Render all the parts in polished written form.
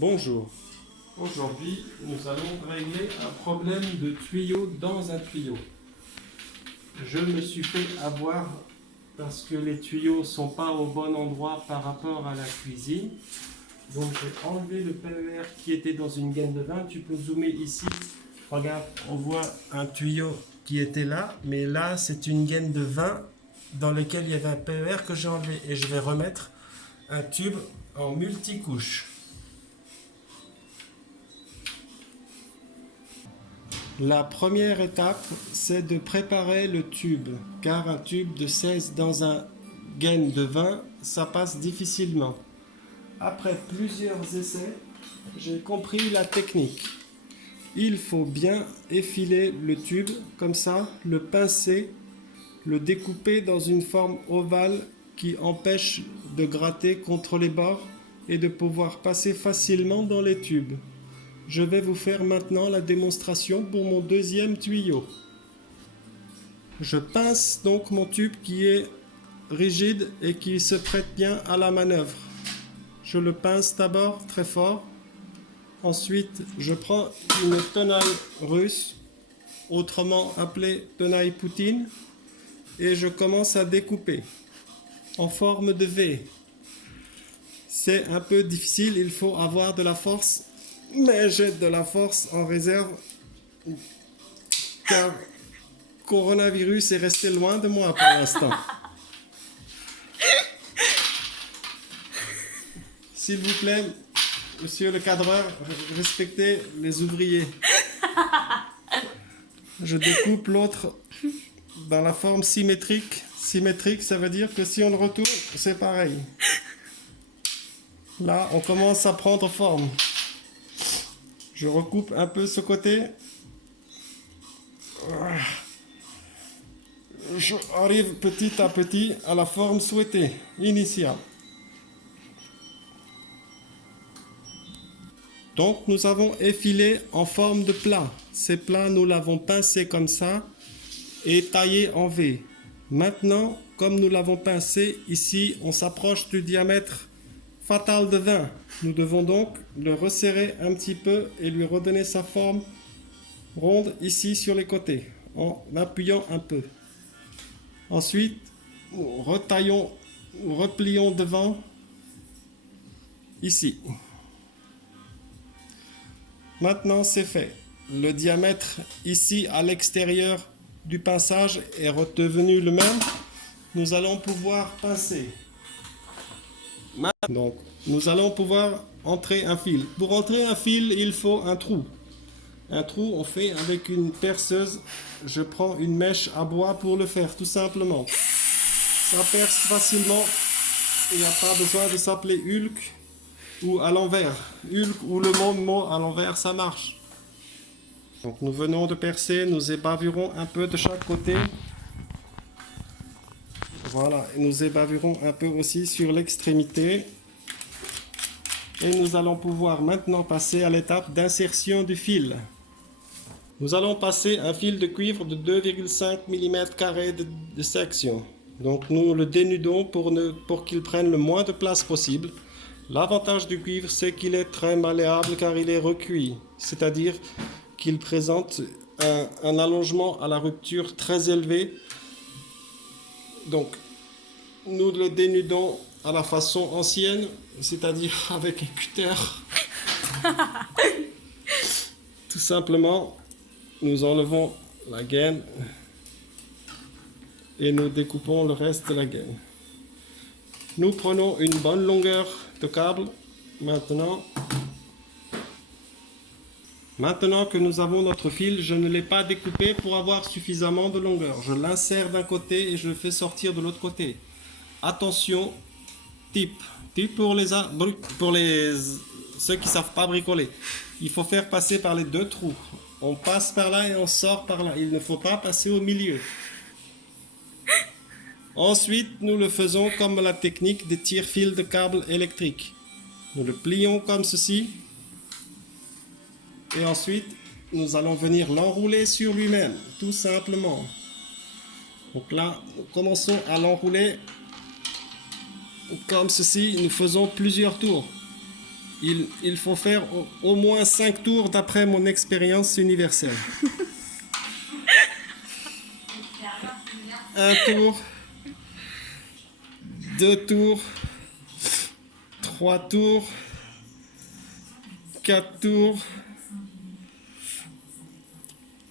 Bonjour. Aujourd'hui, nous allons régler un problème de tuyau dans un tuyau. Je me suis fait avoir parce que les tuyaux ne sont pas au bon endroit par rapport à la cuisine. Donc j'ai enlevé le PER qui était dans une gaine de vin. Tu peux zoomer ici. Regarde, on voit un tuyau qui était là, mais là c'est une gaine de vin dans laquelle il y avait un PER que j'ai enlevé. Et je vais remettre un tube en multicouche. La première étape, c'est de préparer le tube, car un tube de 16 dans un gaine de 20, ça passe difficilement. Après plusieurs essais, j'ai compris la technique. Il faut bien effiler le tube, comme ça, le pincer, le découper dans une forme ovale qui empêche de gratter contre les bords et de pouvoir passer facilement dans les tubes. Je vais vous faire maintenant la démonstration pour mon deuxième tuyau. Je pince donc mon tube qui est rigide et qui se prête bien à la manœuvre. Je le pince d'abord très fort. Ensuite, je prends une tenaille russe, autrement appelée tenaille Poutine, et je commence à découper en forme de V. C'est un peu difficile, il faut avoir de la force. Mais j'ai de la force en réserve car coronavirus est resté loin de moi pour l'instant. S'il vous plaît, monsieur le cadreur, respectez les ouvriers. Je découpe l'autre dans la forme symétrique. Symétrique, ça veut dire que si on le retourne, c'est pareil. Là, on commence à prendre forme. Je recoupe un peu ce côté. Je arrive petit à petit à la forme souhaitée, initiale. Donc nous avons effilé en forme de plat. Ces plats, nous l'avons pincé comme ça et taillé en V. Maintenant, comme nous l'avons pincé, ici on s'approche du diamètre fatal de 20. Nous devons donc le resserrer un petit peu et lui redonner sa forme ronde ici sur les côtés, en appuyant un peu. Ensuite, nous retaillons, nous replions devant, ici. Maintenant, c'est fait. Le diamètre ici à l'extérieur du pinçage est redevenu le même. Nous allons pouvoir pincer. Donc, nous allons pouvoir entrer un fil. Pour entrer un fil, il faut un trou. Un trou, on fait avec une perceuse. Je prends une mèche à bois pour le faire, tout simplement. Ça perce facilement. Il n'y a pas besoin de s'appeler Hulk ou à l'envers. Hulk ou le même mot à l'envers, ça marche. Donc, nous venons de percer. Nous ébavurons un peu de chaque côté. Voilà, et nous ébavurons un peu aussi sur l'extrémité. Et nous allons pouvoir maintenant passer à l'étape d'insertion du fil. Nous allons passer un fil de cuivre de 2,5 mm² de section. Donc nous le dénudons pour qu'il prenne le moins de place possible. L'avantage du cuivre, c'est qu'il est très malléable car il est recuit. C'est-à-dire qu'il présente un allongement à la rupture très élevé. Donc, nous le dénudons à la façon ancienne, c'est-à-dire avec un cutter. Tout simplement, nous enlevons la gaine et nous découpons le reste de la gaine. Nous prenons une bonne longueur de câble. Maintenant que nous avons notre fil, je ne l'ai pas découpé pour avoir suffisamment de longueur. Je l'insère d'un côté et je le fais sortir de l'autre côté. Attention, type pour ceux qui ne savent pas bricoler. Il faut faire passer par les deux trous. On passe par là et on sort par là. Il ne faut pas passer au milieu. Ensuite, nous le faisons comme la technique des tire-fil de câble électrique. Nous le plions comme ceci. Et ensuite, nous allons venir l'enrouler sur lui-même, tout simplement. Donc là, nous commençons à l'enrouler comme ceci. Nous faisons plusieurs tours. il faut faire au moins 5 tours d'après mon expérience universelle. Un tour, 2 tours, 3 tours, 4 tours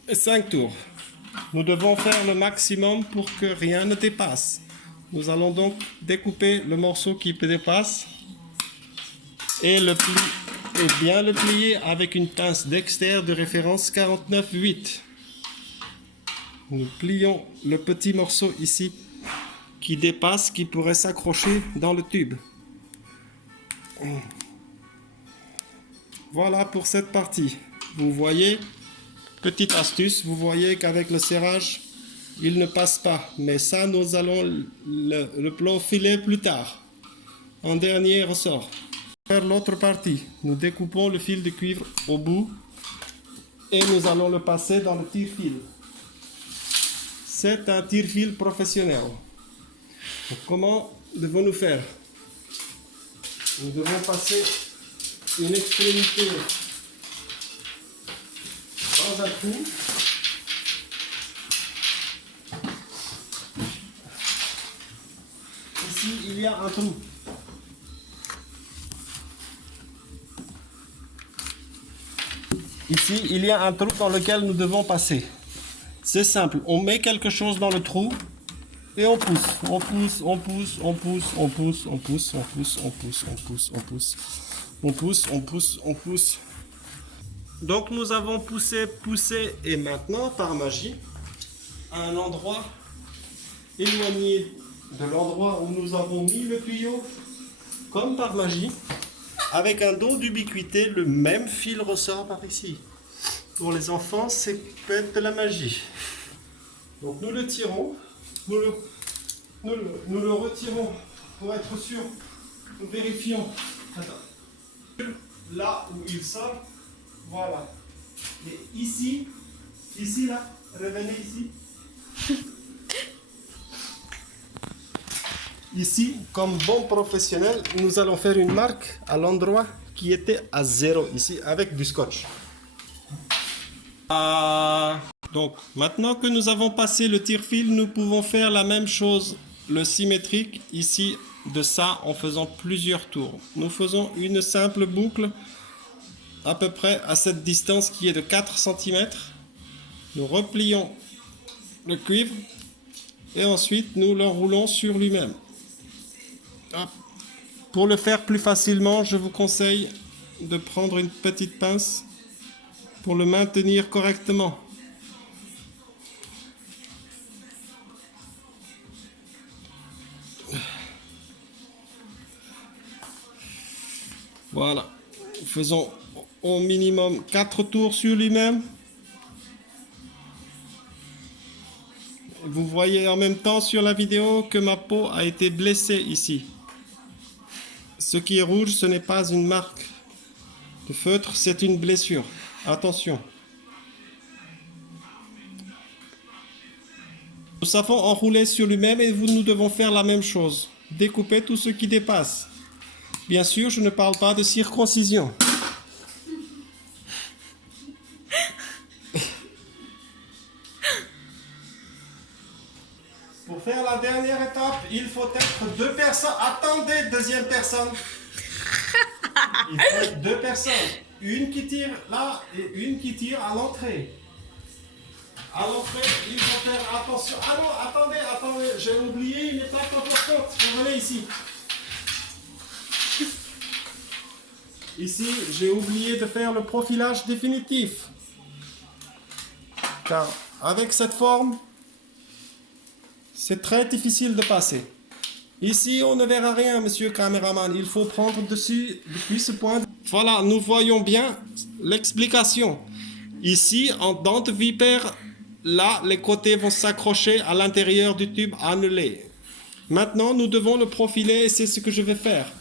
et 5 tours. Nous devons faire le maximum pour que rien ne dépasse. Nous allons donc découper le morceau qui dépasse et bien le plier avec une pince Dexter de référence 49,8. Nous plions le petit morceau ici qui dépasse, qui pourrait s'accrocher dans le tube. Voilà pour cette partie. Vous voyez, petite astuce, vous voyez qu'avec le serrage, il ne passe pas. Mais ça, nous allons le profiler plus tard. En dernier ressort. Faire l'autre partie. Nous découpons le fil de cuivre au bout et nous allons le passer dans le tire-fil. C'est un tire-fil professionnel. Donc, comment devons-nous faire? Nous devons passer une extrémité dans un trou. Ici, il y a un trou. Ici, il y a un trou dans lequel nous devons passer. C'est simple, on met quelque chose dans le trou et on pousse. On pousse, on pousse, on pousse, on pousse, on pousse, on pousse, on pousse, on pousse, on pousse. On pousse, on pousse, on pousse. Donc nous avons poussé, poussé et maintenant, par magie, à un endroit éloigné de l'endroit où nous avons mis le tuyau, comme par magie, avec un don d'ubiquité, le même fil ressort par ici. Pour les enfants, c'est peut-être de la magie. Donc nous le tirons, nous le retirons pour être sûr. Nous vérifions. Là où il sort, voilà. Et ici là, revenez ici. Ici, comme bon professionnel, nous allons faire une marque à l'endroit qui était à 0 ici avec du scotch. Donc, maintenant que nous avons passé le tire-fil, nous pouvons faire la même chose, le symétrique, ici, de ça, en faisant plusieurs tours. Nous faisons une simple boucle, à peu près à cette distance qui est de 4 cm. Nous replions le cuivre, et ensuite, nous l'enroulons sur lui-même. Pour le faire plus facilement, je vous conseille de prendre une petite pince pour le maintenir correctement. Voilà. Faisons au minimum 4 tours sur lui-même. Vous voyez en même temps sur la vidéo que ma peau a été blessée ici. Ce qui est rouge, ce n'est pas une marque de feutre, c'est une blessure. Attention. Nous savons enrouler sur lui-même et nous devons faire la même chose. Découper tout ce qui dépasse. Bien sûr, je ne parle pas de circoncision. Pour faire la dernière étape, il faut être 2 personnes. Attendez, deuxième personne. Il faut être 2 personnes. Une qui tire là et une qui tire à l'entrée. À l'entrée, il faut faire attention. Ah non, attendez, j'ai oublié une étape importante. Vous venez ici. Ici, j'ai oublié de faire le profilage définitif. Car avec cette forme, c'est très difficile de passer. Ici, on ne verra rien, monsieur caméraman. Il faut prendre dessus depuis ce point. Voilà, nous voyons bien l'explication. Ici, en dent de vipère, là, les côtés vont s'accrocher à l'intérieur du tube annulé. Maintenant, nous devons le profiler et c'est ce que je vais faire.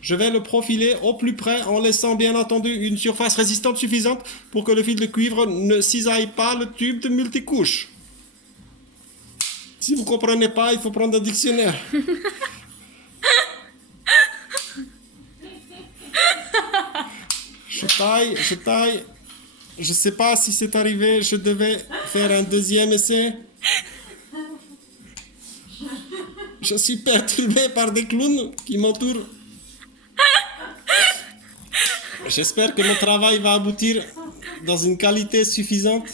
Je vais le profiler au plus près en laissant bien entendu une surface résistante suffisante pour que le fil de cuivre ne cisaille pas le tube de multicouche. Si vous ne comprenez pas, il faut prendre un dictionnaire. je taille. Je sais pas si c'est arrivé, je devais faire un deuxième essai. Je suis perturbé par des clowns qui m'entourent. J'espère que mon travail va aboutir dans une qualité suffisante.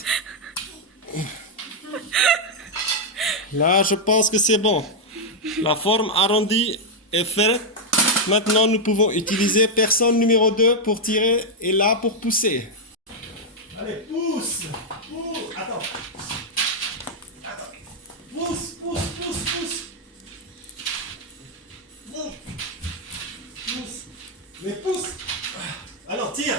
Là, je pense que c'est bon. La forme arrondie est faite. Maintenant, nous pouvons utiliser personne numéro 2 pour tirer et là pour pousser. Allez, pousse. Attends. Pousse. Mais pousse. Alors, tire.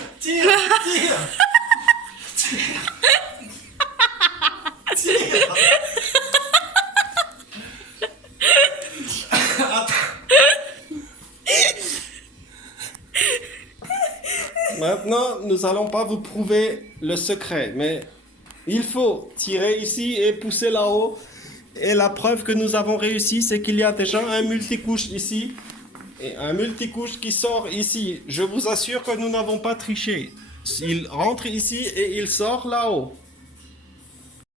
Maintenant, nous n'allons pas vous prouver le secret, mais il faut tirer ici et pousser là-haut. Et la preuve que nous avons réussi, c'est qu'il y a déjà un multicouche ici et un multicouche qui sort ici. Je vous assure que nous n'avons pas triché. Il rentre ici et il sort là-haut.